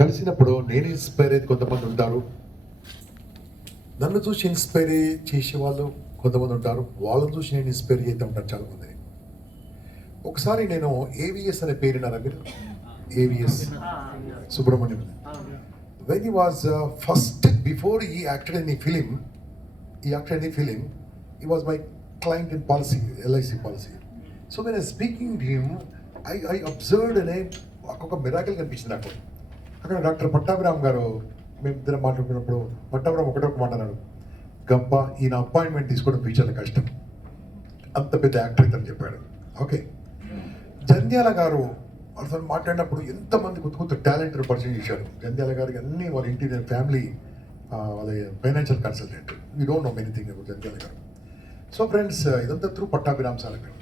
కలిసినప్పుడు నేను ఇన్స్పైర్ అయ్యేది కొంతమంది ఉంటారు, నన్ను చూసి ఇన్స్పైర్ చేసే వాళ్ళు కొంతమంది ఉంటారు, వాళ్ళని చూసి నేను ఇన్స్పైర్ చేస్తూ ఉంటాను చాలామంది. ఒకసారి నేను ఏవిఎస్ అనే పేరు విన్నారా మీరు? ఏవిఎస్ Subrahmanyam. When he was first before he acted in a film, he was my client in policy, LIC policy. So when I was speaking to him, I observed ఒక మిరాకిల్ కనిపించింది నాకు. అక్కడ డాక్టర్ పట్టాభిరామ్ గారు మేమిద్దరం మాట్లాడుకున్నప్పుడు పట్టాభిరామ్ ఒకటే ఒక మాట అన్నాడు, గంప ఈయన అపాయింట్మెంట్ తీసుకోవడం ఫ్యూచర్లో కష్టం, అంత పెద్ద యాక్టర్ అని చెప్పాడు. ఓకే, జంధ్యాల గారు వాళ్ళతో మాట్లాడినప్పుడు ఎంతమంది కొత్త కొత్త టాలెంట్ పరిచయం చేశాడు. జంధ్యాల గారికి అన్ని వాళ్ళ ఇంటి ఫ్యామిలీ వాళ్ళ financial consultant. We don't know anything about Jandhyala గారు. సో ఫ్రెండ్స్, ఇదంతా త్రూ పట్టాభిరామ్ సార్ గారు,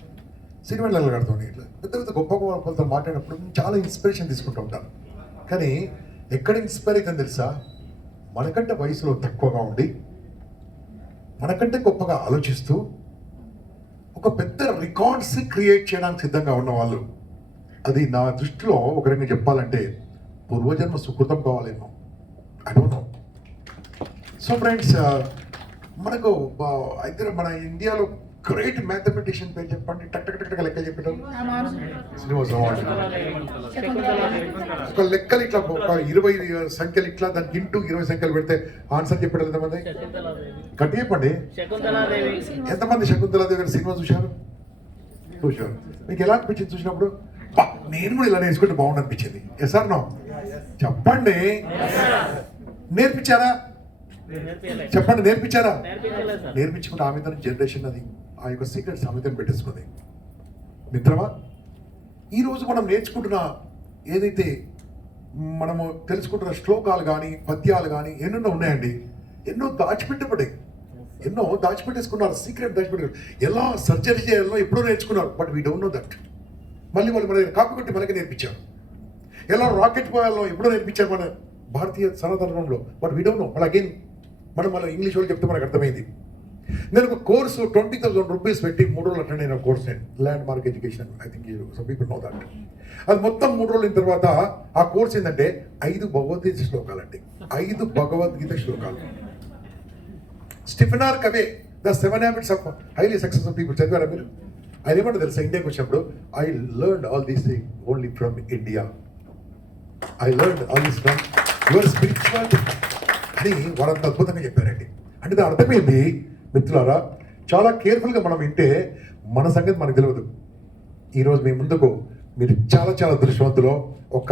సినిమాల గారితో ఇట్లా పెద్ద పెద్ద గొప్ప వాళ్ళతో మాట్లాడినప్పుడు చాలా ఇన్స్పిరేషన్ తీసుకుంటూ ఉంటాను. కానీ ఎక్కడ ఇన్స్పైర్ అవుతుందని తెలుసా? మనకంటే వయసులో తక్కువగా ఉండి మనకంటే గొప్పగా ఆలోచిస్తూ ఒక పెద్ద రికార్డ్స్ క్రియేట్ చేయడానికి సిద్ధంగా ఉన్న వాళ్ళు. అది నా దృష్టిలో ఒక రకంగా చెప్పాలంటే పూర్వజన్మ సుకృతం కావాలేమో, I don't know. So friends, మనకు అయితే మన ఇండియాలో గ్రేట్ మ్యాథమెటిషియన్ పేరు చెప్పండి, టక్ టక్ టక్ లెక్కలు చెప్పేటప్పుడు ఒక లెక్కలు ఇట్లా ఒక 20 సంఖ్యలు ఇట్లా దానికి ఇంటూ 20 సంఖ్యలు పెడితే ఆన్సర్ చెప్పడం ఎంతమంది? గట్టి చెప్పండి, ఎంతమంది శకుంతలాదేవి గారు సినిమా చూశారు? మీకు ఎలా అనిపించింది చూసినప్పుడు? నేను కూడా ఇలా నేర్చుకుంటే బాగుండు అనిపించింది. Yes or no? చెప్పండి. నేర్పించారా? చెప్పండి, నేర్పించారా? నేర్పించుకుంటే ఆమెతోని జనరేషన్ అది ఆ యొక్క సీక్రెట్స్ ఆమెతోని పెట్టేసుకుంది. మిత్రమా, ఈరోజు మనం నేర్చుకుంటున్న ఏదైతే మనము తెలుసుకుంటున్న శ్లోకాలు కానీ పద్యాలు కానీ ఎన్నెన్నో ఉన్నాయండి. ఎన్నో దాచిపెట్టేసుకున్నారు, సీక్రెట్ దాచిపెట్టారు. ఎలా సర్జరీ చేయాలో ఎప్పుడో నేర్చుకున్నారు, but we don't know that. మళ్ళీ వాళ్ళు మన కాపీ కొట్టి మనకి నేర్పించారు. ఎలా రాకెట్ పోయాలో ఎప్పుడో నేర్పించారు మన భారతీయ సనాతనంలో, బట్ వీ డోంట్ నో. మళ్ళీ అగైన్ మన ఇంగ్లీష్ వాళ్ళు చెప్తే మనకు అర్థమైంది. నేను ఒక కోర్సు 20,000 రూపీస్ పెట్టి 3 రోజులు అటెండ్ అయిన course, land mark education. I think some people know that. అది మొత్తం 3 రోజుల తర్వాత ఆ కోర్స్ ఏంటంటే 5 భగవద్గీత శ్లోకాలు అండి. 5 భగవద్గీత శ్లోకాలు. Stephen R Covey, the 7 habits of highly successful people చదివారా మీరు? ఆయన ఏమంటే తెలుసా, ఇండియాకి వచ్చినప్పుడు I learned all these thing only from India, I learned all this from your spirituality అని వాళ్ళంత అద్భుతంగా చెప్పారండి. అంటే దాని అర్థమైంది మిత్రులారా, చాలా కేర్ఫుల్గా మనం వింటే మన సంగతి మనకు తెలియదు. ఈరోజు మీ ముందుకు మీరు చాలా చాలా దృష్టివంతులో ఒక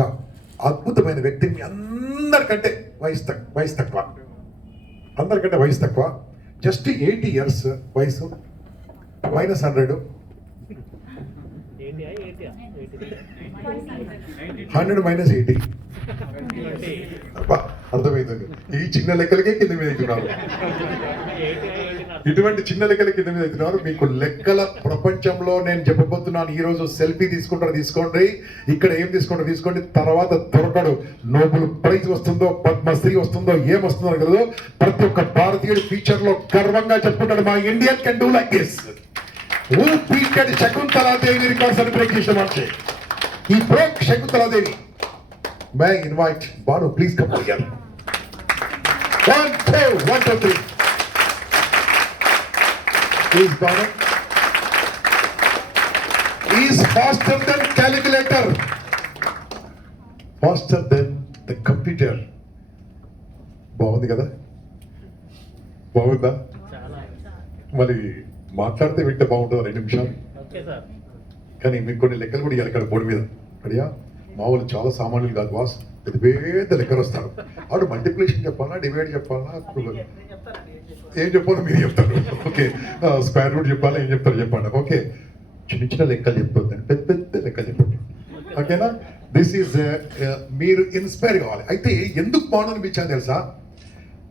అద్భుతమైన వ్యక్తిని, మీ అందరికంటే వయసు తక్కువ, జస్ట్ 80 years వయసు, -100, 100 - 80. అర్థమైందండి. ఈ చిన్న లెక్కలకే కింద మీద అవుతున్నారు, ఇటువంటి చిన్న లెక్కల కింద మీద అవుతున్నారు. మీకు లెక్కల ప్రపంచంలో నేను చెప్పబోతున్నాను. ఈ రోజు సెల్ఫీ తీసుకోండి, ఇక్కడ ఏం తీసుకోండి, తర్వాత దొరకడు. నోబెల్ ప్రైజ్ వస్తుందో, పద్మశ్రీ వస్తుందో, ఏం వస్తుందో కదా. ప్రతి ఒక్క భారతీయుడు ఫ్యూచర్ లో గర్వంగా చెప్పుకుంటాడు, మా Indian can do like this. Who beat Shakuntala Devi record celebration marche? He broke Shakuntala Devi. May I invite Banu, please come over here. 1, 2, 3. Please, Banu. He is faster than calculator, faster than the computer. బాగుంది కదా? బాగుందా? మరి మాట్లాడితే వింటే బాగుంటుంది 2 నిమిషాలు. కానీ మీకు కొన్ని లెక్కలు కూడా ఇవ్వాలి బోర్డు మీద. అడియా మామూలు చాలా సామాన్యులు కాదు బాస్, పెద్ద పెద్ద లెక్కలు వస్తారు. ఆడు మల్టిప్లికేషన్ చెప్పాలా, డివైడ్ చెప్పాలా, ఏం చెప్పాలో మీరు చెప్తారు. ఓకే, స్క్వేర్ రూట్ చెప్పాలా, ఏం చెప్తారు చెప్పండి. ఓకే, చిన్న లెక్కలు చెప్పొద్దండి, పెద్ద పెద్ద లెక్కలు చెప్పండి. ఓకేనా? దిస్ ఈజ్ మీరు ఇన్స్పైర్ కావాలి. అయితే ఎందుకు బాగుందని అనిపించాను తెలుసా?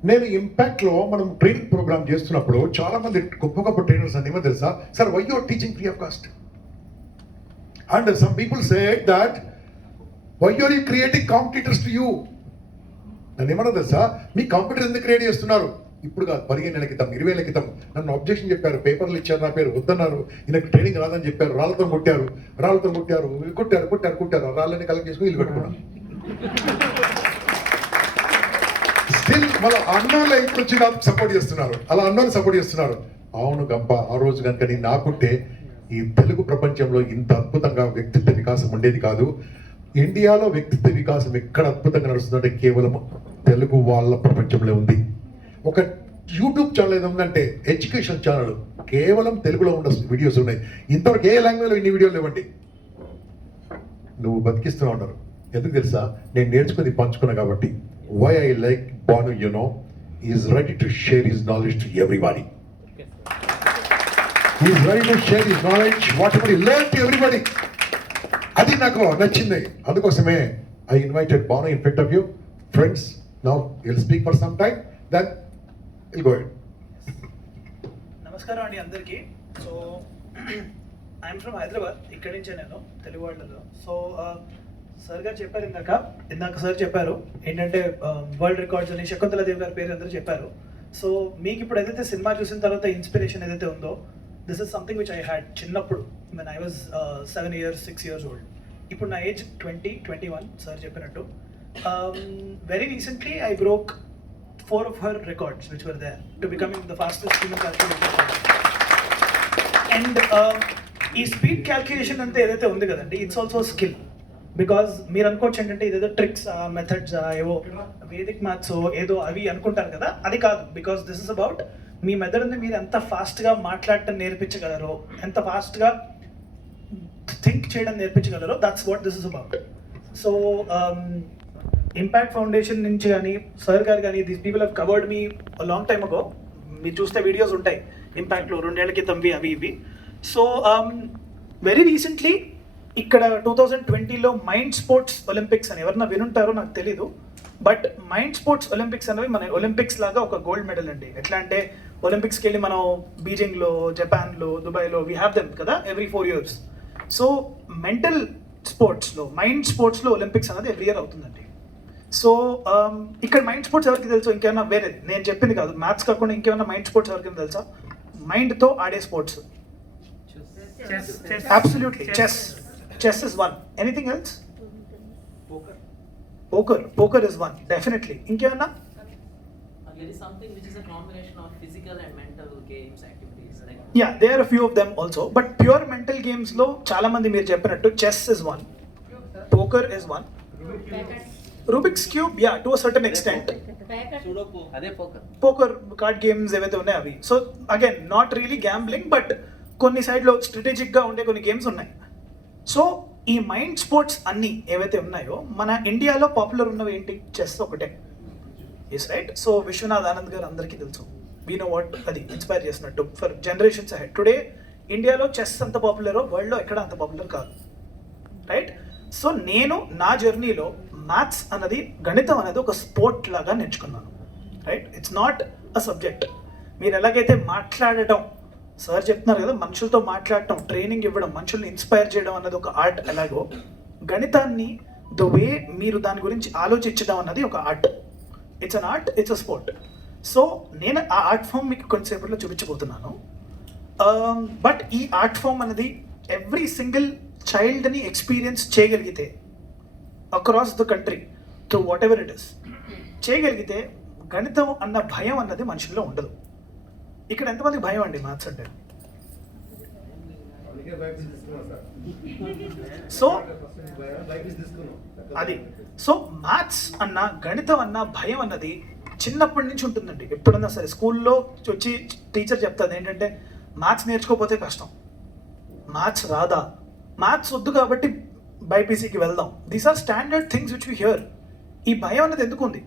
నేను ఇంపాక్ట్లో మనం ట్రైనింగ్ ప్రోగ్రామ్ చేస్తున్నప్పుడు చాలా మంది గొప్ప ట్రైనర్స్ అని ఏమో తెలుసా, sir why you are teaching free of cost? And some people say that why are you creating competitors to you. నన్ను ఏమన్నా తెలుసా, మీ కాంపిటీటర్ ఎందుకు క్రియేట్ చేస్తున్నారు? ఇప్పుడు కాదు, 15 ఏళ్ల క్రితం, 20 ఏళ్ల క్రితం నన్ను అబ్జెక్షన్ చెప్పారు, పేపర్లు ఇచ్చారు, నా పేరు వద్దన్నారు, ఈయనకు ట్రైనింగ్ రాదని చెప్పారు, రాళ్ళతో కొట్టారు, కొట్టారు, రాళ్ళని కలెక్ట్ చేసుకుని ఇల్లు కట్టుకున్నాను. స్టిల్ మళ్ళీ అన్నోళ్ళు ఇంకొచ్చి నాకు సపోర్ట్ చేస్తున్నారు, అలా అన్నోళ్ళు సపోర్ట్ చేస్తున్నారు. అవును గంప, ఆ రోజు కనుక నేను నాకుంటే ఈ తెలుగు ప్రపంచంలో ఇంత అద్భుతంగా వ్యక్తిత్వ వికాసం ఉండేది కాదు. ఇండియాలో వ్యక్తిత్వ వికాసం ఎక్కడ అద్భుతంగా నడుస్తుందంటే కేవలం తెలుగు వాళ్ళ ప్రపంచంలో ఉంది. ఒక యూట్యూబ్ ఛానల్ ఏదో ఉందంటే ఎడ్యుకేషన్ ఛానల్, కేవలం తెలుగులో ఉన్న వీడియోస్ ఉన్నాయి. ఇంతవరకు ఏ లాంగ్వేజ్లో ఇన్ని వీడియోలు లేవండి. నువ్వు బతికిస్తూనే ఉన్నారు. ఎందుకు తెలుసా? నేను నేర్చుకుని పంచుకున్నా కాబట్టి. Why I like Bhanu, you know, is ready to share his knowledge to everybody. Is ready to share his knowledge whatever he learn to everybody. అది నాకు నచ్చింది. అందుకోసమే I invited Bhanu in front of you friends. Now will speak for some time, then will go ahead. నమస్కారం అండి అందరికీ. So I'm from Hyderabad, ఇక్కడి నుంచే నేను తెలుగు వాళ్ళలో. సో సార్ గారు చెప్పారు ఇందాక సార్ చెప్పారు ఏంటంటే వరల్డ్ రికార్డ్స్ అని శకుంతలాదేవి గారి పేరు అందరూ చెప్పారు. సో మీకు ఇప్పుడు ఏదైతే సినిమా చూసిన తర్వాత ఇన్స్పిరేషన్ ఏదైతే ఉందో, this is something which I had చిన్నప్పుడు when I was 7 years 6 years old. ఇప్పుడు నా ఏజ్ 20-21 సార్ చెప్పినట్టు. Very recently I broke 4 of her records which were there to becoming the fastest human calculator. And ఈ speed calculation అంతా ఏదైతే ఉంది కదండి, it's also skill. Because మీరు అనుకోవచ్చు ఏంటంటే ఇదేదో ట్రిక్స్ మెథడ్స్ ఏవో వేదిక్ మ్యాథ్స్ ఏదో అవి అనుకుంటారు కదా, అది కాదు. Because this is about me మెథడ్ని మీరు ఎంత ఫాస్ట్గా మాట్లాడటం నేర్పించగలరో, ఎంత ఫాస్ట్గా థింక్ చేయడం నేర్పించగలరో, that's what this is about. So impact foundation నుంచి కానీ సార్ గారు కానీ these people have covered me long time ago. మీరు చూస్తే వీడియోస్ ఉంటాయి ఇంపాక్ట్లో 2 ఏళ్ల క్రితంవి అవి ఇవి. సో వెరీ రీసెంట్లీ ఇక్కడ 2020లో మైండ్ స్పోర్ట్స్ ఒలింపిక్స్ అని ఎవరన్నా వినుంటారో నాకు తెలీదు. బట్ మైండ్ స్పోర్ట్స్ ఒలింపిక్స్ అనేవి మన ఒలింపిక్స్ లాగా ఒక గోల్డ్ మెడల్ అండి. ఎట్లా అంటే ఒలింపిక్స్కి వెళ్ళి మనం బీజింగ్లో, జపాన్లో, దుబాయ్లో వీ హ్యావ్ దెమ్ కదా ఎవ్రీ 4 years. సో మెంటల్ స్పోర్ట్స్లో, మైండ్ స్పోర్ట్స్లో ఒలింపిక్స్ అనేది ఎవ్రీ ఇయర్ అవుతుందండి. సో ఇక్కడ మైండ్ స్పోర్ట్స్ ఎవరికి తెలుసు? ఇంకేమన్నా వేరేది నేను చెప్పింది కాదు, మ్యాథ్స్ కాకుండా ఇంకేమన్నా మైండ్ స్పోర్ట్స్ ఎవరికైనా తెలుసా? మైండ్తో ఆడే sports. Absolutely, chess is one. Anything else? Poker is one, definitely. Inkevanna? There is something which is a combination of physical and mental games activities. Yeah, there are a few of them also. But pure mental games lo chaala mandi meer cheppinattu chess is one, poker is one, Rubik's cube, yeah, to a certain extent. Sudoku, ade poker card games ఏవైతే ఉన్నాయి అవి. So again not really gambling, but కొన్ని సైడ్లో స్ట్రాటజిక్గా ఉండే కొన్ని గేమ్స్ ఉన్నాయి. సో ఈ మైండ్ స్పోర్ట్స్ అన్నీ ఏవైతే ఉన్నాయో మన ఇండియాలో పాపులర్ ఉన్నవి ఏంటి? చెస్ ఒకటే. Yes right. So Viswanath Anand గారు అందరికీ తెలుసు, వీ నో వాట్ అది ఇన్స్పైర్ చేసినట్టు ఫర్ జనరేషన్స్ అహెడ్. టుడే ఇండియాలో చెస్ అంత పాపులరో వరల్డ్లో ఎక్కడ అంత పాపులర్ కాదు, రైట్? సో నేను నా జర్నీలో మ్యాథ్స్ అన్నది, గణితం అనేది ఒక స్పోర్ట్ లాగా నేర్చుకున్నాను, right? It's not a subject. మీరు ఎలాగైతే మాట్లాడటం, సార్ చెప్తున్నారు కదా, మనుషులతో మాట్లాడటం, ట్రైనింగ్ ఇవ్వడం, మనుషుల్ని ఇన్స్పైర్ చేయడం అన్నది ఒక ఆర్ట్, ఎలాగో గణితాన్ని ద వే మీరు దాని గురించి ఆలోచించడం అన్నది ఒక art. It's an art, it's a sport. So నేను ఆ ఆర్ట్ ఫామ్ మీకు కొంతసేపట్లో చూపించబోతున్నాను. బట్ ఈ ఆర్ట్ ఫామ్ అనేది ఎవ్రీ సింగిల్ చైల్డ్ని ఎక్స్పీరియన్స్ చేయగలిగితే across the country through what ever it is చేయగలిగితే గణితం అన్న భయం అన్నది మనుషుల్లో ఉండదు. ఇక్కడ ఎంతమందికి భయం అండి మ్యాథ్స్ అంటే? సో అది, సో మ్యాథ్స్ అన్న, గణితం అన్న భయం అన్నది చిన్నప్పటి నుంచి ఉంటుందండి. ఎప్పుడన్నా సరే స్కూల్లో వచ్చి టీచర్ చెప్తుంది ఏంటంటే మ్యాథ్స్ నేర్చుకోకపోతే కష్టం, మ్యాథ్స్ రాదా, మ్యాథ్స్ వద్దు కాబట్టి బైపీసీకి వెళ్దాం. These are standard things which we hear. ఈ భయం అనేది ఎందుకు ఉంది?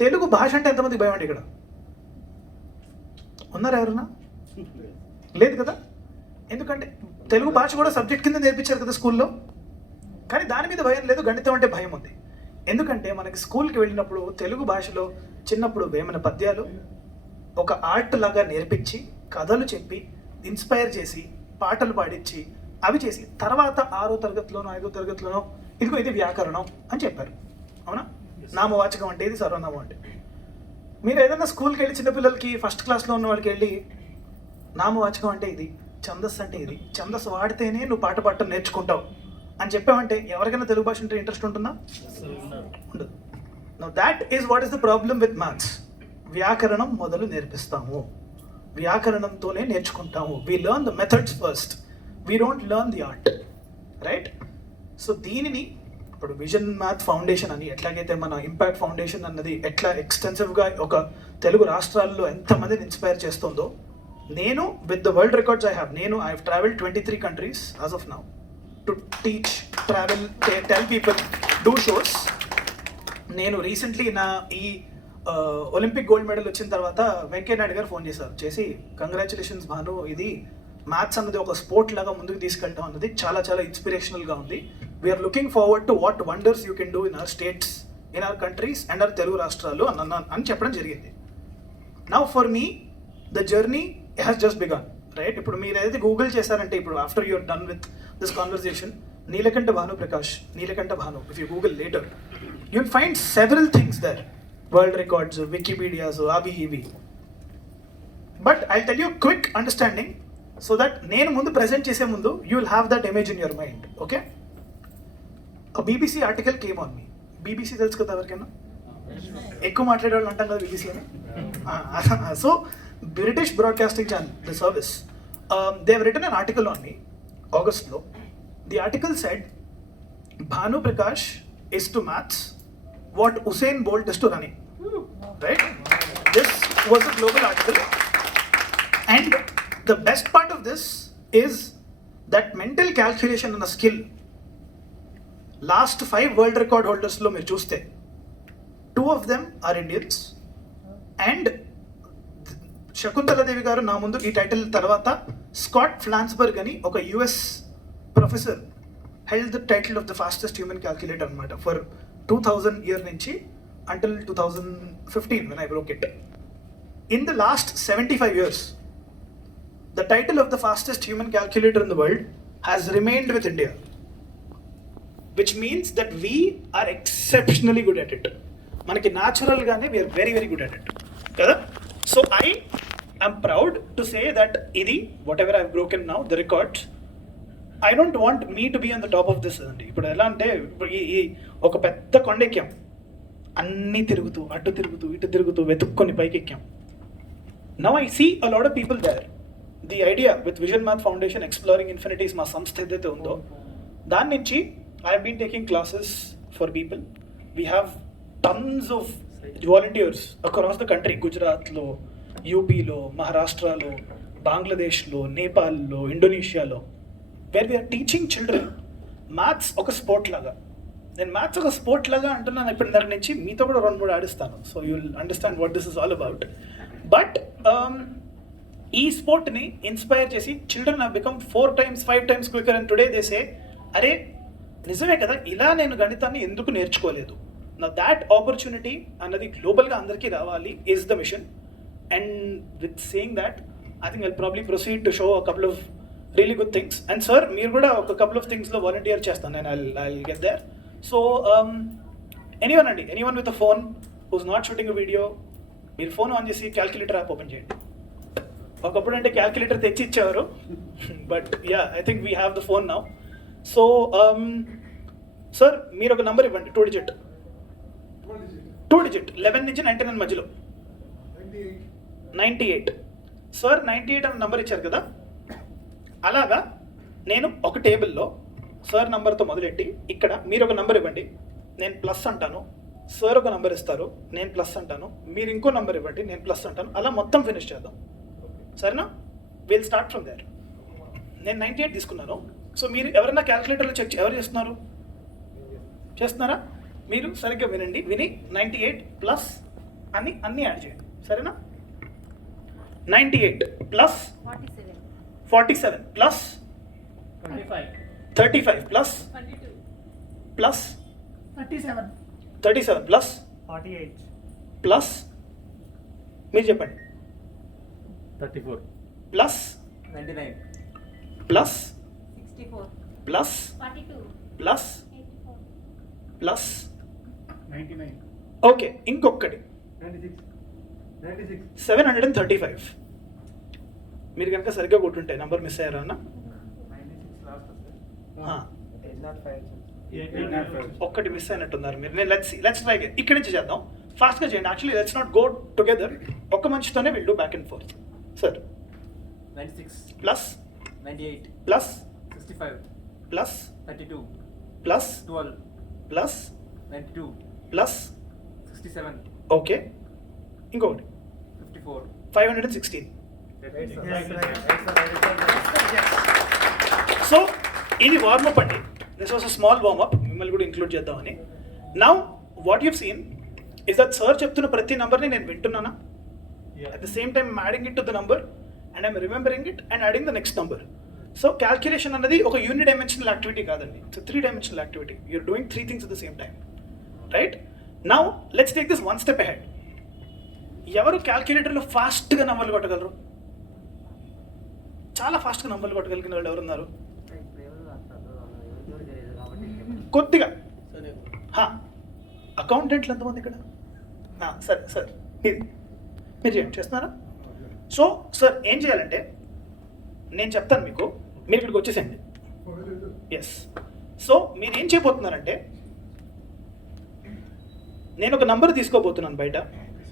తెలుగు భాష అంటే ఎంతమందికి భయం అండి ఇక్కడ? ఉన్నారా ఎవరన్నా? లేదు కదా. ఎందుకంటే తెలుగు భాష కూడా సబ్జెక్ట్ కింద నేర్పించారు కదా స్కూల్లో, కానీ దాని మీద భయం లేదు, గణితం అంటే భయం ఉంది. ఎందుకంటే మనకి స్కూల్కి వెళ్ళినప్పుడు తెలుగు భాషలో చిన్నప్పుడు వేమన పద్యాలు ఒక ఆర్ట్ లాగా నేర్పించి, కథలు చెప్పి, ఇన్స్పైర్ చేసి, పాటలు పాడించి, అవి చేసి తర్వాత 6వ తరగతిలోనో 5వ తరగతిలోనో ఇదిగో ఇది వ్యాకరణం అని చెప్పారు. అవునా? నామవాచకం అంటే ఇది, సర్వనామం అంటే. మీరు ఏదైనా స్కూల్కి వెళ్ళి చిన్నపిల్లలకి ఫస్ట్ క్లాస్లో ఉన్న వాళ్ళకి వెళ్ళి నామవాచకం అంటే ఇది, ఛందస్సు అంటే ఇది, ఛందస్సు వాడితేనే నువ్వు పాట పాడటం నేర్చుకుంటావు అని చెప్పామంటే ఎవరికైనా తెలుగు భాష అంటే ఇంట్రెస్ట్ ఉంటుందా? ఉండదు. Now that is what is the problem with maths. వ్యాకరణం మొదలు నేర్పిస్తాము, వ్యాకరణంతోనే నేర్చుకుంటాము. We learn the methods first, we don't learn the art, right? So దీనిని ఇప్పుడు విజన్ మ్యాథ్ ఫౌండేషన్ అని ఎట్లాగైతే మన ఇంపాక్ట్ ఫౌండేషన్ అన్నది ఎట్లా ఎక్స్టెన్సివ్గా ఒక తెలుగు రాష్ట్రాల్లో ఎంతమందిని ఇన్స్పైర్ చేస్తుందో, నేను with the world records I have travelled 23 countries as of now to teach, travel, tell people, do shows. నేను రీసెంట్లీ నా ఈ ఒలింపిక్ గోల్డ్ మెడల్ వచ్చిన తర్వాత వెంకయ్య నాయుడు గారు ఫోన్ చేసి కంగ్రాచులేషన్స్ భాను, ఇది మ్యాథ్స్ అన్నది ఒక స్పోర్ట్ లాగా ముందుకు తీసుకెళ్ళడం అన్నది చాలా చాలా ఇన్స్పిరేషనల్గా ఉంది. We're looking forward to what wonders you can do in our states, in our countries and our Telugu రాష్ట్రాలు అని చెప్పడం జరిగింది. Now for me the journey has just begun, right? ఇప్పుడు మీరు ఏదైతే గూగుల్ చేశారంటే, ఇప్పుడు after you're done with this conversation, Neelakantha Bhanu Prakash, Neelakantha Bhanu, if you google later you'll find several things there, world records, Wikipedias, avi ivi. But I'll tell you a quick understanding so that నేను ముందు present చేసే ముందు you will have that image in your mind, okay? A BBC article came on me. BBC తెలుసు కదా ఎవరికైనా? ఎక్కువ మాట్లాడే వాళ్ళు అంటాం కదా BBC అని. So British Broadcasting Channel, the service, they have written an article on me, August లో. The article said, Bhanu Prakash is to maths what Usain Bolt is to running, right? This was a global article, and the best part of this is that mental calculation and a skill, last 5 world record holders lo meer chuste, 2 of them are Indians, and Shakuntala Devi garu na mundu ee title tarvata Scott Flansburg ani oka US professor held the title of the fastest human calculator anamata for 2000 year nunchi until 2015 when I broke it. In the last 75 years, the title of the fastest human calculator in the world has remained with India, which means that we are exceptionally good at it. Manaki natural gaane we are very very good at it, kada? So I am proud to say that idi whatever I have broken now, the records, I don't want me to be on the top of this అండి. ఇప్పుడు ఎలా అంటే, ఇప్పుడు ఈ ఒక పెద్ద కొండెక్కాం, అన్నీ తిరుగుతూ, అటు తిరుగుతూ, ఇటు తిరుగుతూ, వెతుక్కొని పైకి ఎక్కాం. Now I see a lot of people there. The idea with vision math foundation exploring infinities, మా సంస్థ ఏదైతే ఉందో దాని నుంచి I have been taking classes for people. We have tons of volunteers across the country, గుజరాత్లో, యూపీలో, మహారాష్ట్రలో, బంగ్లాదేశ్లో, నేపాల్లో, ఇండోనేషియాలో, where we are teaching children maths ఒక స్పోర్ట్ లాగా. నేను మ్యాథ్స్ ఒక స్పోర్ట్ లాగా అంటున్నాను ఇప్పుడు దాని నుంచి, మీతో కూడా 2-3 ఆడిస్తాను. So you will understand what this is all about. But ఈ స్పోర్ట్ని ఇన్స్పైర్ చేసి children have become 4 times 5 times quicker, and today they say, అరే నిజమే కదా, ఇలా నేను గణితాన్ని ఎందుకు నేర్చుకోలేదు. నా దాట్ ఆపర్చునిటీ అన్నది గ్లోబల్గా అందరికీ రావాలి is the mission. And with saying that I think I'll probably proceed to show a couple of really good things. And sir, మీరు కూడా ఒక couple of things లో వాలంటీర్ చేస్తాను నేను. I'll get there. So anyone with a phone who's not shooting a video, మీరు phone on చేసి calculator app open చేయండి. ఒకప్పుడు అంటే క్యాల్కులేటర్ తెచ్చి ఇచ్చేవారు, but yeah I think we have the phone now. So sir మీరు ఒక నంబర్ ఇవ్వండి, 2 digit 11 నుంచి 99 మధ్యలో. 98. సార్ 98 అనే నంబర్ ఇచ్చారు కదా, అలాగా నేను ఒక టేబుల్లో సార్ నంబర్తో మొదలెట్టి ఇక్కడ మీరు ఒక నంబర్ ఇవ్వండి, నేను ప్లస్ అంటాను, సార్ ఒక నంబర్ ఇస్తారు, నేను ప్లస్ అంటాను, మీరు ఇంకో నంబర్ ఇవ్వండి, నేను ప్లస్ అంటాను, అలా మొత్తం ఫినిష్ చేద్దాం, సరేనా? Will start from there. నేను 98 తీసుకున్నాను. సో మీరు ఎవరైనా క్యాల్కులేటర్లో చెక్ ఎవరు చేస్తున్నారా? మీరు సరిగ్గా వినండి, విని 98 ప్లస్ అని అన్నీ యాడ్ చేయండి, సరేనా? 98 ప్లస్ 47 plus 35 plus 37 plus 48 plus మీరు చెప్పండి, 34 plus 99 plus 64 plus 42 plus 84 plus 99 ఓకే, ఇంకొకటి 96 735. మీరు కనుక సరిగ్గా కొట్టుంటే నంబర్ మిస్ అయ్యారా అన్న? 96 లాస్ట్ ఒక్కటి మిస్ అయినట్టున్నారు మీరు. నేను లెట్స్ ట్రై ఇక్కడి నుంచి చేద్దాం. ఫాస్ట్గా చేయండి. Actually let's not go together. ఒక్క మనిషితోనే will do back and forth. Sir 96, plus 98, plus 65, plus 32, plus 12, plus 92, plus 67, okay, ఇంకొకటి 54. 516. Right, sir. సో ఇది వార్మప్ అండి. This was a small warmup, మిమ్మల్ని కూడా ఇంక్లూడ్ చేద్దామని. Now what you've seen is that sir చెప్తున్న ప్రతి నెంబర్ని నేను వింటున్నానా, at the same time adding it to the number and I'm remembering it and adding the next number. So calculation అన్నది ఒక యూనిడైమెన్షనల్ యాక్టివిటీ కాదండి, it's 3-dimensional activity. You're doing 3 things at the same time, right? Now let's take this one step ahead. ఎవరు క్యాల్కులేటర్లో ఫాస్ట్గా నంబర్లు కొట్టగలరు? చాలా ఫాస్ట్గా నంబర్లు కొట్టగలిగిన వాళ్ళు ఎవరున్నారు? కొద్దిగా అకౌంటెంట్లు ఎంతమంది ఇక్కడ? సరే సార్, ఇది మీరు చేయండి, చేస్తున్నారా? సో సార్ ఏం చేయాలంటే నేను చెప్తాను మీకు, మీరు ఇక్కడికి వచ్చేసేయండి. ఎస్. సో మీరు ఏం చేయబోతున్నారంటే నేను ఒక నంబర్ తీసుకోబోతున్నాను బయట,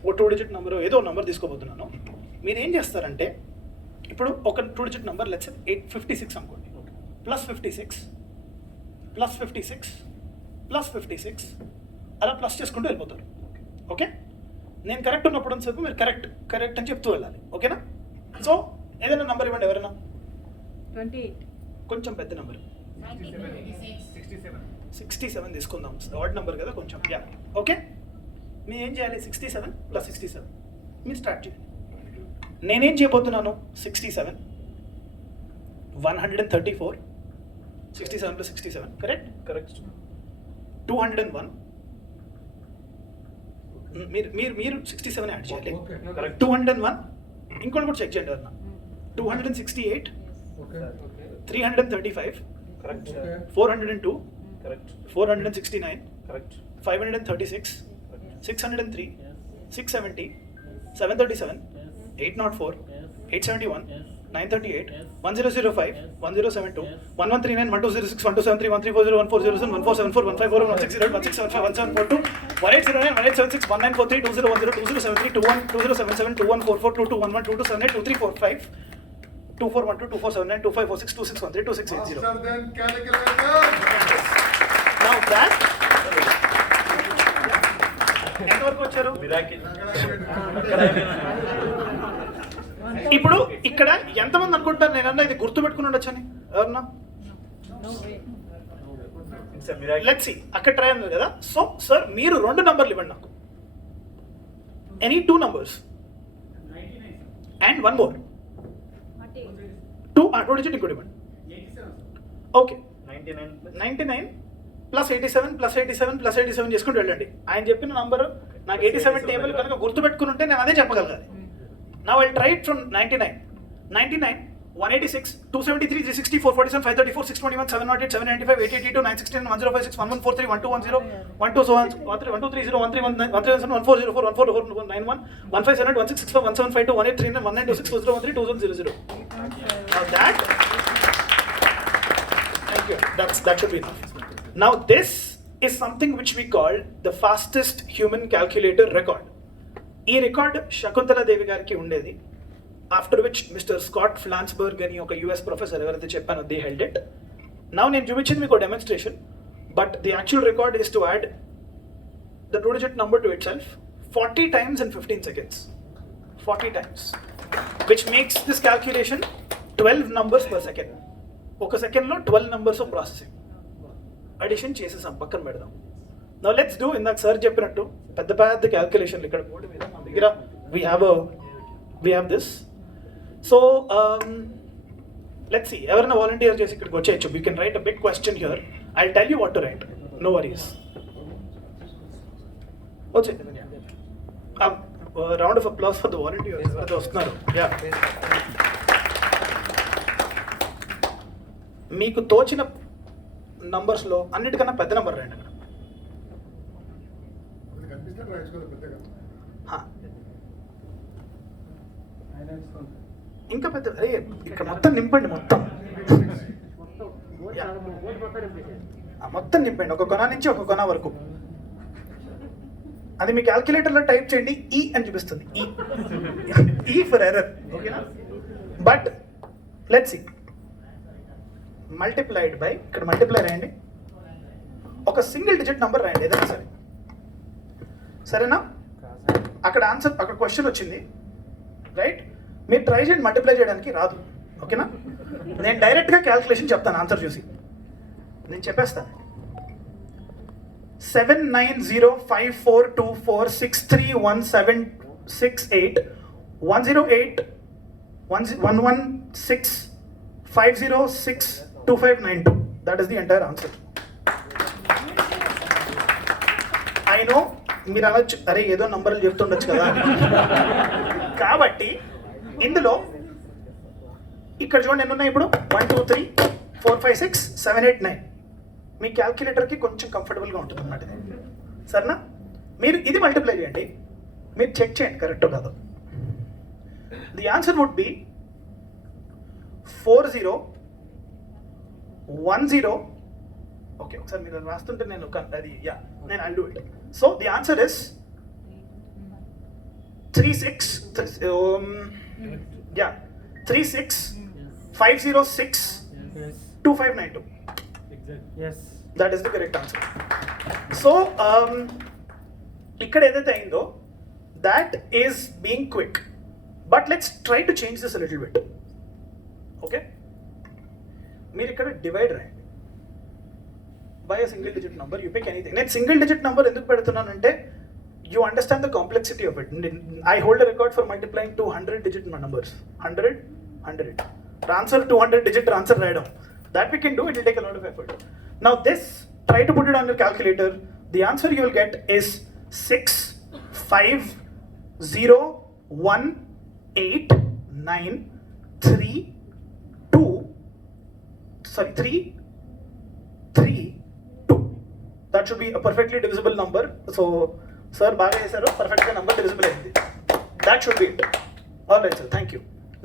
ఒక 2-digit నెంబర్ ఏదో నంబర్ తీసుకోబోతున్నాను. మీరు ఏం చేస్తారంటే ఇప్పుడు ఒక 2-digit నెంబర్ లెట్స్ 856 అనుకోండి, ప్లస్ 56 ప్లస్ 56 ప్లస్ 56 అలా ప్లస్ చేసుకుంటూ వెళ్ళిపోతారు. ఓకే, నేను కరెక్ట్ ఉన్నప్పుడు సేపు మీరు కరెక్ట్ కరెక్ట్ అని చెప్తూ వెళ్ళాలి. ఓకేనా? సో ఏదైనా నెంబర్ ఇవ్వండి ఎవరైనా. 28. కొంచెం పెద్ద నెంబర్ 67 తీసుకుందాం, ఆడ్ నెంబర్ కదా కొంచెం. Yeah, okay. మీరు ఏం చేయాలి? 67 ప్లస్ 67 మీరు స్టార్ట్ చేయండి. నేనేం చేయబోతున్నాను? 67 134 67 ప్లస్ 67 కరెక్ట్ కరెక్ట్ 201 మీరు మీరు మీరు 67 యాడ్ చేయాలి. కరెక్ట్ 201 ఇంకోటి కూడా చెక్ చేయండి అన్న. 268 335 Correct. 402 Correct. 469 Correct. 536 603 670 737 804 871 938 1005 1072 1139 1206 1273 1340 1407 1474 154 160 1675 1742 1809 1876 1943 2010 2073 21 2077 2144 2211 2278 2345 2412 2479 2546 2613 2680. Now that ఎంతవరకు వచ్చారు? ఇప్పుడు ఇక్కడ ఎంతమంది అనుకుంటారు నేనన్నా ఇది గుర్తుపెట్టుకుని ఉండొచ్చని? ఎవరన్నా? It's a miracle. Let's see, అక్కడ ట్రై అన్నారు కదా. సో సార్ మీరు 2 నంబర్లు ఇవ్వండి నాకు, ఎనీ 2 numbers అండ్ 1 more. 2 digit ఇంకోటి ఇవ్వండి. ఓకే, 99 ప్లస్ 87 ప్లస్ 87 ప్లస్ 87 చేసుకుంటూ వెళ్ళండి. ఆయన చెప్పిన నంబర్ నాకు 87 టేబుల్ కనుక గుర్తుపెట్టుకుని ఉంటే నేను అదే చెప్పగలగాలి. Now I'll try it from 99, 186, 273, 360, 447, 534, 621, 708, 795, 882, 916, 1056, 1143, 1210, 1230, 1330, 1319, 1317, 1404, 1491, 1578, 1665, 1752, 1839, 1926, 2013, 2000. Now that, thank you. That should be enough. Now this is something which we call the fastest human calculator record. ఈ రికార్డ్ శకుంతలా దేవి గారికి ఉండేది. ఆఫ్టర్ విచ్ మిస్టర్ స్కాట్ ఫ్లాన్స్బర్గ్ అని ఒక యుఎస్ ప్రొఫెసర్ ఎవరైతే చెప్పానో they held it. Now నేను చూపించింది మీకు demonstration, but the actual record is to add the 2-digit number to itself 40 times in 15 seconds. 40 times, which makes this calculation 12 numbers per second. ఒక సెకండ్లో 12 numbers of processing. అడిషన్ చేసేసాం, పక్కన పెడదాం. Now let's do ఇందాక సార్ చెప్పినట్టు పెద్ద పెద్ద క్యాల్కులేషన్లు ఇక్కడ బోర్డు మీద మన దగ్గర we have this. So let's see, ఎవరైనా వాలంటీర్ చేసి ఇక్కడికి వచ్చేయచ్చు. We can write a big question here. I'll tell you what to write. No worries. వచ్చే round of applause for the volunteers ఎవరైతే వస్తున్నారు. యా, మీకు తోచిన నంబర్స్లో అన్నిటికన్నా పెద్ద నెంబర్ రండి అక్కడ. ఇంకా పెద్ద, అరే ఇక్కడ మొత్తం నింపండి, మొత్తం మొత్తం నింపండి, ఒక కొన నుంచి ఒక కొన వరకు. అది మీ క్యాల్కులేటర్లో టైప్ చేయండి ఈ అని చూపిస్తుంది ఈ ఫర్ ఎర్రర్ ఓకేనా. But let's see multiplied by, ఇక్కడ మల్టిప్లై రాయండి, ఒక సింగిల్ డిజిట్ నెంబర్ రాయండి ఏదైనా సరే, సరేనా. అక్కడ ఆన్సర్, అక్కడ క్వశ్చన్ వచ్చింది రైట్, మీరు ట్రై చేయండి, మల్టిప్లై చేయడానికి రాదు ఓకేనా. నేను డైరెక్ట్గా క్యాల్కులేషన్ చెప్తాను ఆన్సర్ చూసి, నేను చెప్పేస్తాను. 7905424631781165062592. That is the entire answer. I know మీరు అనొచ్చు, అరే ఏదో నంబర్లు చెప్తుండొచ్చు కదా అని. కాబట్టి ఇందులో ఇక్కడ చూడండి ఎన్ని ఉన్నాయి ఇప్పుడు, 1 2 3 4 5 6 7 8 9. మీ క్యాల్కులేటర్కి కొంచెం కంఫర్టబుల్గా ఉంటుంది అన్నమాట ఇది, సరేనా. మీరు ఇది మల్టిప్లై చేయండి, మీరు చెక్ చేయండి కరెక్ట్ కాదు. The answer would be 4010. Okay ఒకసారి మీరు రాస్తుంటే నేను అది నేను I'll do it. So the answer is 36506259. Yes. That is the correct answer. So ఇక్కడ ఏదైతే అయిందో that is being quick, but let's try to change this a little bit. Okay, మీరు ఇక్కడ డివైడ్ రాయండి by a single digit number, you pick anything. నేను single digit number ఎందుకు పెడుతున్నానంటే you understand the complexity of it. I hold a record for multiplying 200 digit numbers. 100 answer 200 digit answer రాయడం, that we can do, it will take a lot of effort. Now this, try to put it on your calculator. The answer you will get is 332. That should be a perfectly divisible number. So sir baga chesaru, perfect ga number divisible ayindi. That should be it. All right sir, thank you.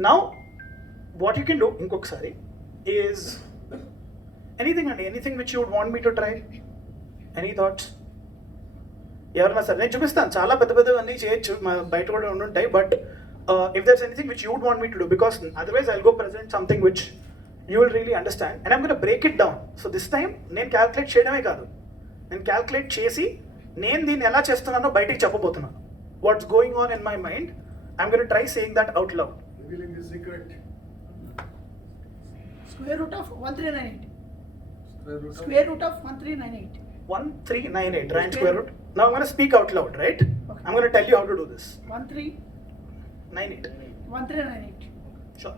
Now what you can do inkokasari is anything which you would want me to try. Any thoughts? ఎవరన్నా సరే నేను చూపిస్తాను, చాలా పెద్ద పెద్దవన్నీ చేయొచ్చు, బయట కూడా ఉండుంటాయి. But if there's anything which you would want me to do, because otherwise I'll go present something which you will really understand and I'm gonna break it down. So this time నేను calculate చేయడమే కాదు, నేను క్యాల్కులేట్ చేసి నేను దీన్ని ఎలా చేస్తున్నానో బయటికి చెప్పబోతున్నాను. What's going on in my mind, I'm gonna try saying that out loud. Revealing the secret. Square root of 1398. Square root of- Square root of 1398. 1398, right? Square root. Now I'm gonna speak out loud, right? Okay. I'm gonna tell you how to do this. 1398. 98. 1398. Sure.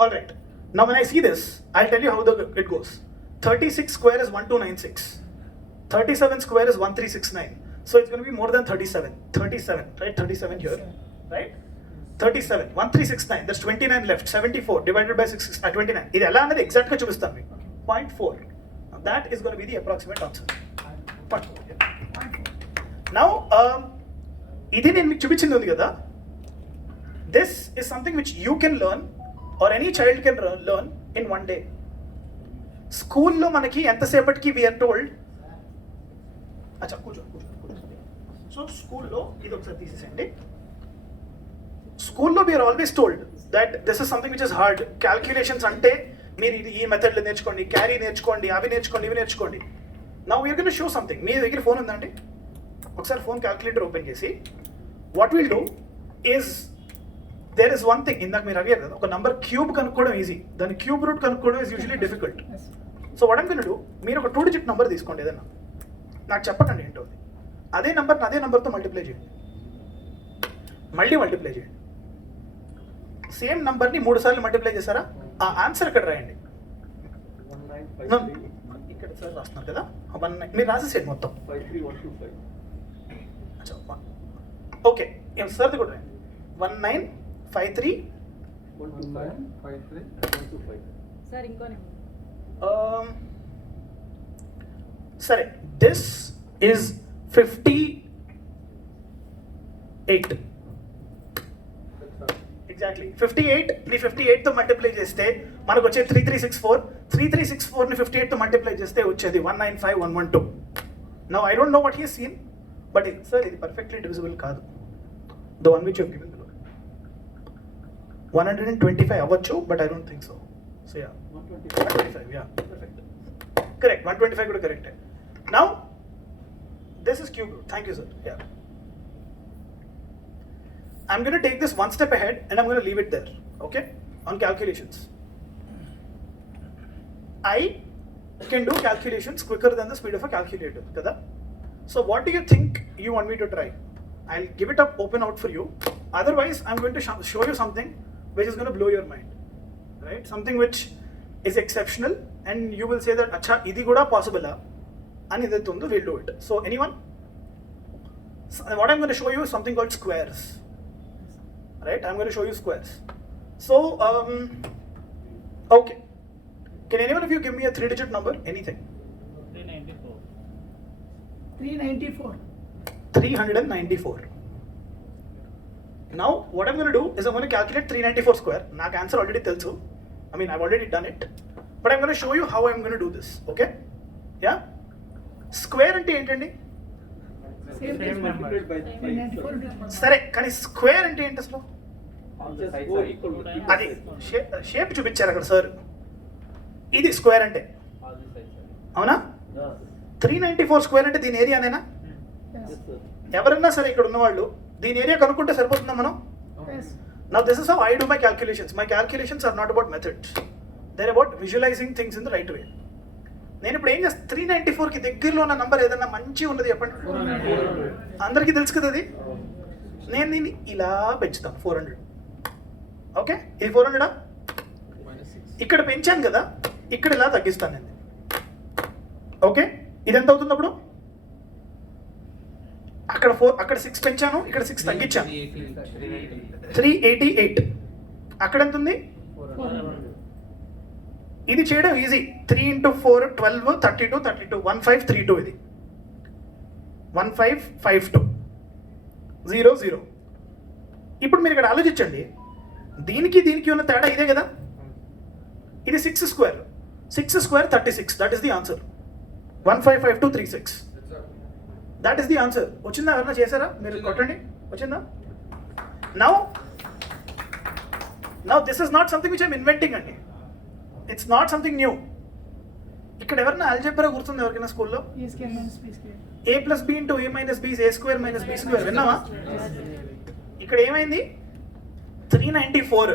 All right. Now when I see this, I'll tell you how it goes. 36 square is 1296. 37 square is 1369. So it's going to be more than 37. 37, right? 37 here, right? 37. 1369. That's 29 left. 74 divided by 29. ఇది ఎలా అనేది ఎగ్జాక్ట్గా చూపిస్తాను మీకు. 0.4. Now that is going to be the approximate answer. 0.4. Yeah. Now ఇది నేను మీకు చూపించింది ఉంది కదా, this is something which you can learn or any child can learn in one day. స్కూల్లో మనకి ఎంతసేపటికి వీఆర్ టోల్డ్, అచ్చా కూర్చో. సో స్కూల్లో ఇది ఒకసారి తీసేసండి. స్కూల్లో we're always told that this is something which is hard. Calculations అంటే మీరు ఇది ఈ మెథడ్లు నేర్చుకోండి, క్యారీ నేర్చుకోండి, అవి నేర్చుకోండి, ఇవి నేర్చుకోండి. Now we're gonna show something. మీ దగ్గర ఫోన్ ఉందండి, ఒకసారి ఫోన్ క్యాల్కులేటర్ ఓపెన్ చేసి what will do is there is one thing. ఇందాక మీరు అడిగారు కదా, ఒక నంబర్ క్యూబ్ కనుక్కోవడం ఈజీ, దాని క్యూబ్ రూట్ కనుక్కోవడం is usually difficult. So what I'm gonna do, మీరు ఒక 2 digit నెంబర్ తీసుకోండి ఏదన్నా, నాకు చెప్పకండి ఏంటో అది. అదే నెంబర్ని అదే నెంబర్తో మల్టిప్లై చేయండి, మళ్ళీ మల్టిప్లై చేయండి. సేమ్ నెంబర్ని 3 సార్లు మల్టిప్లై చేశారా, ఆ ఆన్సర్ ఇక్కడ రాయండి. ఇక్కడ సార్ రాస్తున్నారు కదా, 19 మీరు రాసేసేయండి మొత్తం. ఓకే సార్ది కూడా రాయండి. 1953 సార్ ఇంకో నెంబర్. సరే, దిస్ ఈజ్ 58. ఎగ్జాక్ట్లీ 58. ని 58తో మల్టిప్లై చేస్తే మనకు వచ్చే 3364. 3364ని 58తో మల్టిప్లై చేస్తే వచ్చేది 195112. Now I don't know what he has seen, but sir, ఇది perfectly divisible కాదు. The one which you have given below. 125 అవ్వచ్చు, but I don't think so. So yeah, 125, yeah, perfect. Correct, 125 కూడా correct. Now, this is cube root. Thank you, sir. Yeah. I'm going to take this one step ahead and I'm going to leave it there, okay, on calculations. I can do calculations quicker than the speed of a calculator, kada? So what do you think you want me to try? I'll give it up open out for you. Otherwise, I'm going to show you something which is going to blow your mind, right? Something which is exceptional and you will say that, acha, idi kuda possible ah? And idatundu, we'll do it. So anyone? So what I'm going to show you is something called squares. Right, I'm going to show you squares. So, okay. Can anyone of you give me a 3-digit number? Anything? 394. 394. Now, what I'm going to do is I'm going to calculate 394 square. Naak answer already telsu. I mean, I've already done it. But I'm going to show you how I'm going to do this. Okay? Yeah? Square ante entandi? Same number. 394. సరే కానీ స్క్వేర్ అంటే ఏంటి అసలు? All the sides are equal. అది షేప్ చూపించారు అక్కడ సార్. ఇది స్క్వేర్ అంటే All the sides are equal. అవునా? 394 స్క్వేర్ అంటే దీని ఏరియానేనా? Yes. ఎవరన్నా సరే ఇక్కడ ఉన్నవాళ్ళు దీని ఏరియా కనుక్కుంటే సరిపోతుందా మనం? Yes. Now this is how I do my calculations. My calculations are not about methods. They're about visualizing things in the right way. నేను ఇప్పుడు ఏం చేస్తాను, 394కి దగ్గరలో ఉన్న నంబర్ ఏదన్నా మంచిగా ఉన్నది చెప్పండి. అందరికీ తెలుసు కదా అది. నేను దీన్ని ఇలా పెంచుతాను 400. ఓకే, ఇది 400. ఇక్కడ పెంచాను కదా, ఇక్కడ ఇలా తగ్గిస్తాను నేను. ఓకే, ఇది ఎంత అవుతుంది అప్పుడు? అక్కడ 6 పెంచాను, ఇక్కడ 6 తగ్గించాను, 388. అక్కడ ఎంత ఉంది? ఇది చేయడం ఈజీ. 3 × 4 12 32 32 1532. ఇది 1552 0 0. ఇప్పుడు మీరు ఇక్కడ ఆలోచించండి, దీనికి ఉన్న తేడా ఇదే కదా. ఇది 6 square, 6 square 36. That is the answer. 155236. That is the answer. వచ్చిందా? ఎవరన్నా చేశారా? మీరు కొట్టండి. వచ్చిందా? Now this is not something which I'm inventing అండి. It's not something new. ఇక్కడ ఎవరన్నా ఆల్జీబ్రా గుర్తుంది ఎవరికైనా స్కూల్లో? A square minus B square. a plus b into a minus b is a square minus b square. విన్నావా? ఇక్కడ ఏమైంది? 394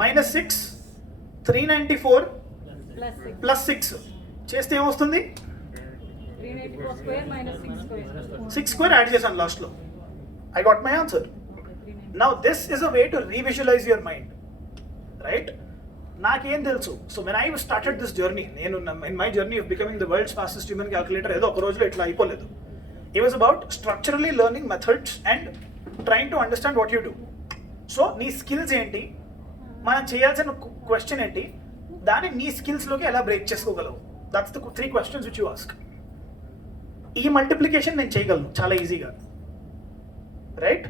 minus 6, 394 plus 6 చేస్తే ఏమొస్తుంది? 394 square minus 6 square. 6 స్క్వేర్ యాడ్ చేశాను లాస్ట్లో. I got my answer. Now this is a way to revisualize your mind, right? నాకేం తెలుసు? So when I started this journey, నేను in my journey of becoming the world's fastest human calculator, ఏదో ఒక రోజులో ఇట్లా అయిపోలేదు. It was about structurally learning methods and trying to understand what you do. So నీ skills ఏంటి, మనం చేయాల్సిన క్వశ్చన్ ఏంటి, దాన్ని నీ స్కిల్స్లోకి ఎలా బ్రేక్ చేసుకోగలవు? That's the 3 questions which you ask. ఈ మల్టిప్లికేషన్ నేను చేయగలను చాలా ఈజీగా, రైట్?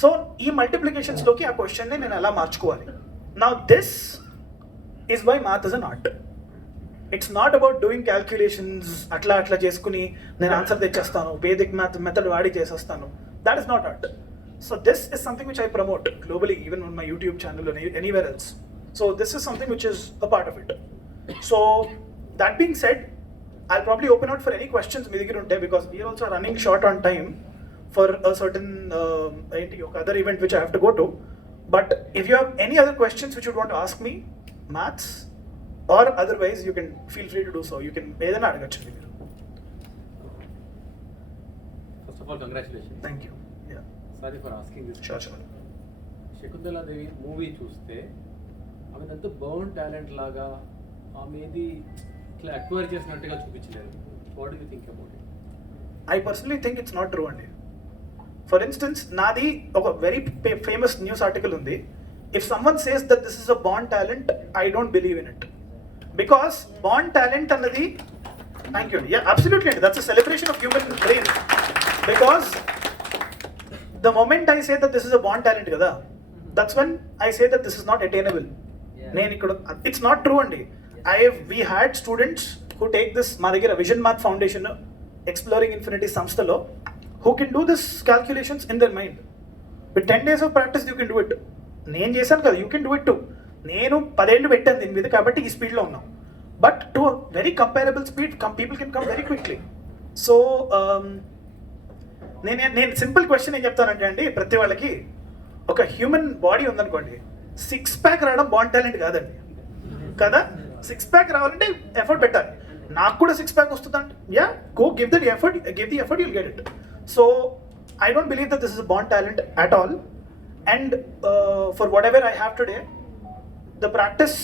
సో ఈ మల్టిప్లికేషన్స్లోకి ఆ క్వశ్చన్ని నేను ఎలా మార్చుకోవాలి? Now this is why math is an art. It's not about doing calculations అట్లా చేసుకుని నేను ఆన్సర్ తెచ్చేస్తాను, వేదిక్ మ్యాథ్ మెథడ్ వాడి చేసేస్తాను. That is not art. So this is something which I promote globally, even on my YouTube channel or anywhere else. So this is something which is a part of it. So that being said, I'll probably open out for any questions మీ దగ్గర ఉంటే, because we are also running short on time for a certain other event which I have to go to. But if you have any other questions which you want to ask me, maths or otherwise, you can feel free to do so. You can ఏదైనా అడగచ్చు మీరు. First of all, congratulations. Thank you. Yeah. Sorry for asking this. Sure. Shakuntala దేవి మూవీ చూస్తే ఆమె అంతా burn talent లాగా ఆమెది ఇట్లా అక్వైర్ చేసినట్టుగా చూపించలేదు. What do you think about it? I personally think it's not true అండి. For instance, నాది ఒక వెరీ ఫేమస్ న్యూస్ ఆర్టికల్ ఉంది. If someone says that this is a born talent, I don't believe in it. Because born talent అన్నది, thank you. Yeah, absolutely. That's a celebration of human brain. Because the moment I say that this is a born talent kada, that's when I say that this is not attainable. It's not true అండి. We had students who take this, మా దగ్గర vision math foundation exploring infinity సంస్థలో who can do this calculations in their mind with 10 days of practice you can do it. నేను చేశాను కదా, you can do it too. నేను 10 ఏళ్ళు పెట్టాను దీని మీద కాబట్టి ఈ స్పీడ్లో ఉన్నాం. But to very comparable speed people can come very quickly. So నేను సింపుల్ క్వశ్చన్ ఏం చెప్తానంటే అండి, ప్రతి వాళ్ళకి ఒక హ్యూమన్ బాడీ ఉందనుకోండి, 6 pack రావడం బాండ్ టాలెంట్ కాదండి కదా. 6 pack రావాలంటే ఎఫర్ట్ పెట్టాలి. నాకు కూడా 6 pack వస్తుందంటే yeah go give the effort you'll get it. So I don't believe that this is bond talent at all. And for what ever I have today, the practice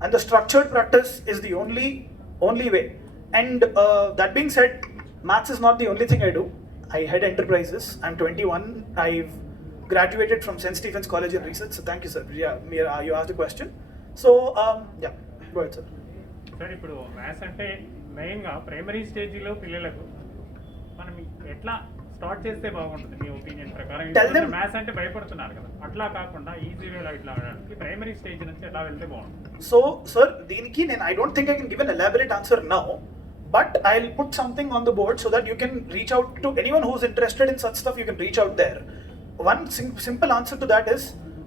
and the structured practice is the only way. And that being said, maths is not the only thing I do. I head enterprises. I'm 21. I've graduated from St. Stephen's College in Research. So thank you, sir. Yeah, you asked a question. So yeah, go ahead, sir. Sir, ఇప్పుడు మ్యాథ్స్ అంటే మెయిన్గా ప్రైమరీ స్టేజ్లో పిల్లలకు మనం ఎట్లా స్టార్ట్ చేస్తే బాగుంటుంది మీ ఒపీనియన్ ప్రకారం? Tell them. మ్యాథ్స్ అంటే భయపడుతున్నారు కదా, అట్లా కాకుండా ఈజీ వేలో ఇట్లా ఆడడానికి ప్రైమరీ స్టేజ్ నుంచి ఎట్లా వెళ్తే బాగుంటుంది? So, sir, దీనికి నేను I don't think I can give an elaborate answer now, but I'll put something on the board so that you can reach out to anyone who's interested in such stuff. You can reach out there. One simple answer to that is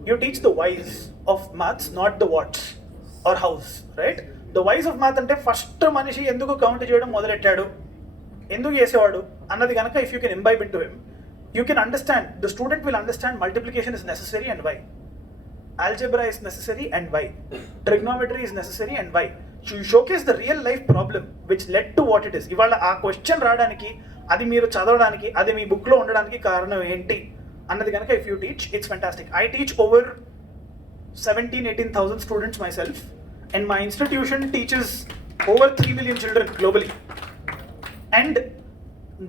you teach the whys of maths, not the whats or hows, right? The whys of math అంటే first మనిషి ఎందుకు count చేయడం మొదలెట్టాడు, ఎందుకు చేసేవాడు అన్నది కనుక if you can imbibe in to him, you can understand, the student will understand multiplication is necessary and why, algebra is necessary and why, trigonometry is necessary and why. So you showcase the real life problem which led to what it is. ఇవాళ ఆ క్వశ్చన్ రావడానికి, అది మీరు చదవడానికి, అది మీ బుక్లో ఉండడానికి కారణం ఏంటి అన్నది కనుక if you teach, it's fantastic. I teach over 17,000-18,000 students myself, and my institution teaches over 3 million children globally. And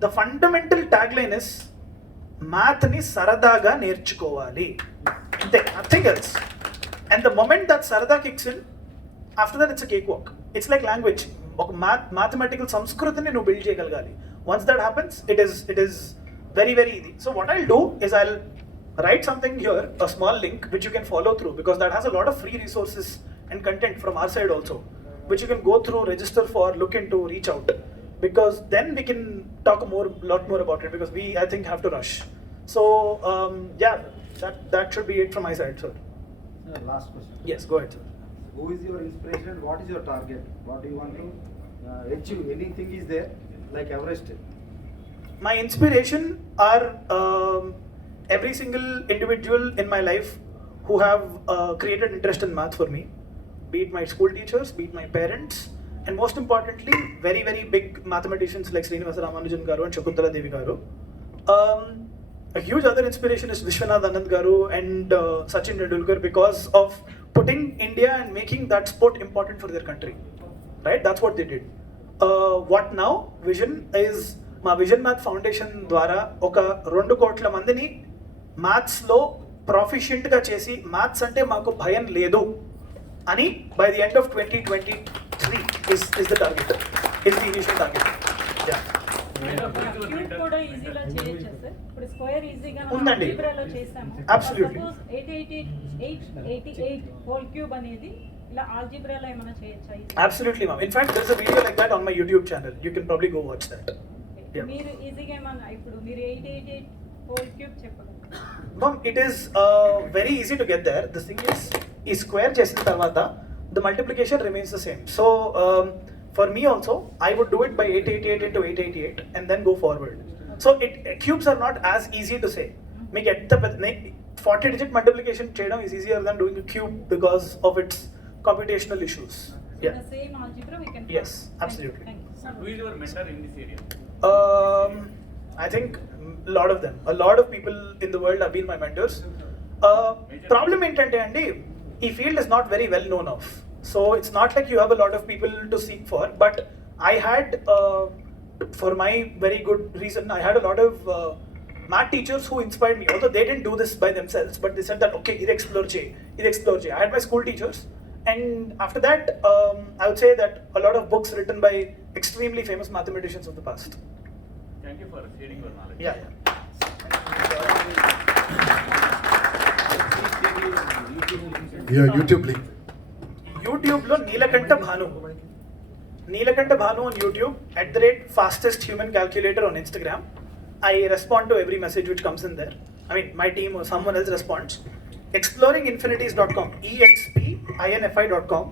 the fundamental tagline is mathni సరదాగా నేర్చుకోవాలి, అంతే, nothing else. And the moment that sarada kicks in, after that it's a cakewalk. It's like language. ఒక mathematical సంస్కృతిని నువ్వు బిల్డ్ చేయగలగాలి. Once that happens, it is very very easy. So what I'll do is I'll write something here, a small link which you can follow through, because that has a lot of free resources and content from our side also, which you can go through, register for, look into, reach out, because then we can talk lot more about it, because we I think have to rush. So yeah, that should be it from my side, sir. Last question. Yes, go ahead, sir. Who is your inspiration? What is your target? What do you want to achieve? Anything is there, like Everest? My inspiration are every single individual in my life who have created interest in math for me, be it my school teachers, be it my parents, and most importantly, very very big mathematicians like Srinivasa Ramanujan garu and Shakuntala Devi garu. A huge other inspiration is Vishwanath Anand garu and Sachin Tendulkar, because of putting India and making that sport important for their country, right? That's what they did. What now? Vision is మా vision math foundation ద్వారా ఒక 2 కోట్ల మందిని మ్యాథ్స్లో ప్రొఫిషియెంట్గా చేసి మ్యాథ్స్ అంటే మాకు భయం లేదు అని by the end of 2023 is the target, is the initial target. Yeah. Cube కూడా ఈజీగా చేయొచ్చా సార్? ఇప్పుడు స్క్వేర్ ఈజీగా ఉందండి. ఆల్జీబ్రాలో చేసాము. Absolutely. సపోజ్ 888 హోల్ క్యూబ్ అనేది ఇలా ఆల్జీబ్రాలో ఏమైనా చేయొచ్చా? Absolutely, ma'am. In fact, there's a video like that on my YouTube channel. You can probably go watch that. Yeah. మీరు ఈజీగా ఏమన్నా ఇప్పుడు మీరు 888 హోల్ క్యూబ్ చెప్పగలరు? Ma'am, it is very easy to get there. The thing is, ఈ స్క్వేర్ చేసిన తర్వాత the multiplication remains the same. So for me also, I would do it by 888 into 888 and then go forward. So cubes are not as easy to say. Make 40 digit multiplication చేయడం is easier than doing a cube because of its computational issues. Yeah. The same algebra we can Yes, absolutely. Thank you. Who is your mentor in this area? I think a lot of them. A lot of people in the world have been my mentors. Problem ఏంటంటే అండి, ఈ field is not very well known of. So it's not like you have a lot of people to seek for. But I had, for my very good reason, I had a lot of math teachers who inspired me. Although they didn't do this by themselves, but they said that, okay, ఇది explore చేయి. I had my school teachers. And after that, I would say that a lot of books written by extremely famous mathematicians of the past. Thank you for sharing your knowledge. Yeah. Yeah, YouTube link. యూట్యూబ్లో నీలకంఠ Bhanu, Neelakanta Bhanu on YouTube, @fastest human calculator on Instagram. I respond to every message which comes in there. I mean, my team or someone else responds. Exploringinfinities.com, expinfi.com,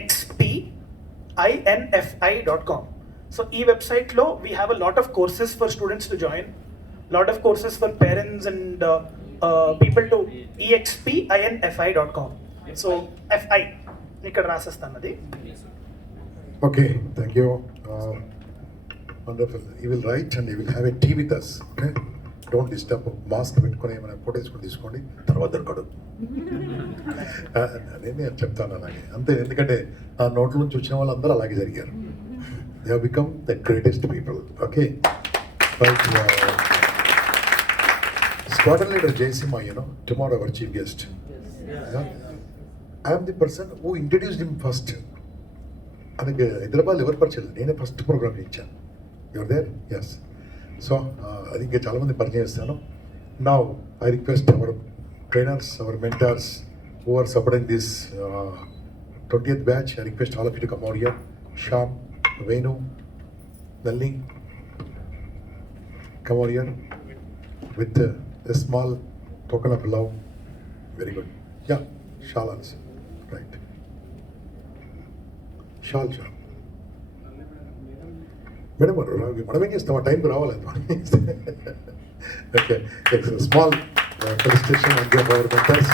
expinfi.com. So, website lo we have a lot of courses for students to join, lot of courses for parents and people to expinfi.com. So, fi ఇక్కడ రాసేస్తానది. Okay, thank you. Wonderful. You will write and you will have a tea with us. Okay? Don't disturb. Mask పెట్టుకొని ఏమైనా ఫోటో తీసుకొని తీసుకోండి, తర్వాత దొరకడు. నేను చెప్తాను అలాగే అంతే, ఎందుకంటే ఆ నోట్ల నుంచి వచ్చిన వాళ్ళందరూ అలాగే జరిగారు. They have become the greatest people. Okay, right. Squadron leader Jayasimha, tomorrow our chief guest. I am the person who introduced him first. ಅದಕ್ಕೆ ಹೈದರಾಬಾದ್ ఎవరు పరిచయం, నేనే ఫస్ట్ ప్రోగ్రామ్ ఇచ్చాను. You're there? ఎస్. సో అది ఇంకా చాలామంది పరిచయం చేస్తాను. Now I request our trainers, our mentors who are supporting this 20th batch. I request all of you to come out here. Shyam, Venu, Nalini, come out here with a small token of love. Very good. Yeah, Shal also. Right. Shal. Madam మనం ఏం చేస్తాం, ఆ టైంకి రావాలి. Okay, small felicitation on behalf our mentors.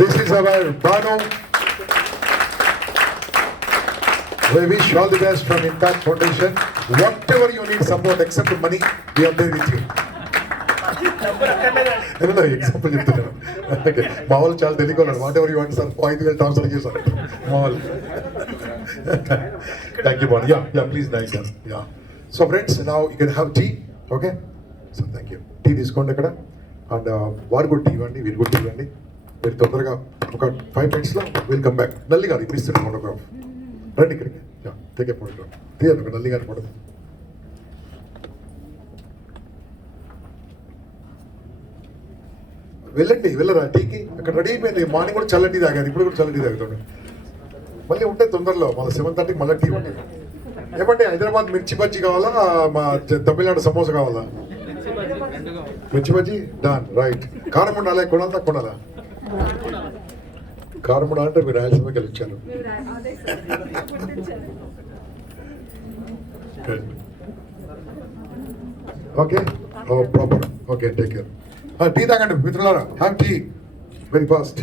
This is our Banu. We wish all the best from Impact Foundation. Whatever you need support except money, we are there with you. No, example చెప్తున్నాను. Okay, మా వాళ్ళు చాలా తెలియకోలేదు. Whatever you want sir, 5,000 transfer చేశారు మా వాళ్ళు. Thank you బాన్. Yeah please nice sir. Yeah so friends, now you can have tea. Okay, so thank you. Tea తీసుకోండి అక్కడ. అండ్ వారు కూడా టీ ఇవ్వండి, వీరు కూడా టీ ఇవ్వండి. మీరు తొందరగా ఒక 5 minutesలో విల్ కమ్ బ్యాక్. నల్లి గారు ఇప్పిస్తున్న ఫోటోగ్రాఫ్ రండి ఇక్కడికి. Take a photograph. తీయండి ఒక నల్లి గారి ఫోటో. వెళ్ళరా టీకి. అక్కడ రెడీ అయిపోయింది. మార్నింగ్ కూడా చల్ల టీ తాగారు, ఇప్పుడు కూడా చల్ల టీ తాగుతాడు. మళ్ళీ ఉంటే తొందరలో మళ్ళీ 7:30కి మళ్ళీ టీ ఉంటుంది. ఏమంటే హైదరాబాద్ మిర్చి బజ్జీ కావాలా, మా తమిళనాడు సమోసా కావాలా? మిర్చి బజ్జీ డన్. రైట్. కారం ఉండాలి, కొనాలి తక్కువ ఉండాలా? కారం ఉండాలంటే మీరు రాయలసీమకి వెళ్ళి ఇచ్చారు. Okay, proper. Okay, take care. Tea తాగండి మిత్రులారా, have tea very fast.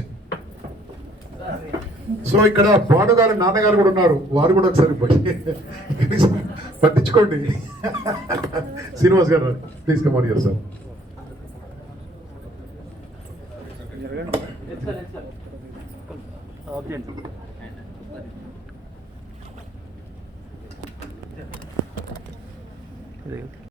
So ఇక్కడ భానుగారు నాన్నగారు కూడా ఉన్నారు, వారు కూడా ఒకసారి పట్టించుకోండి. శ్రీనివాస్ గారు please come on here sir. Okay.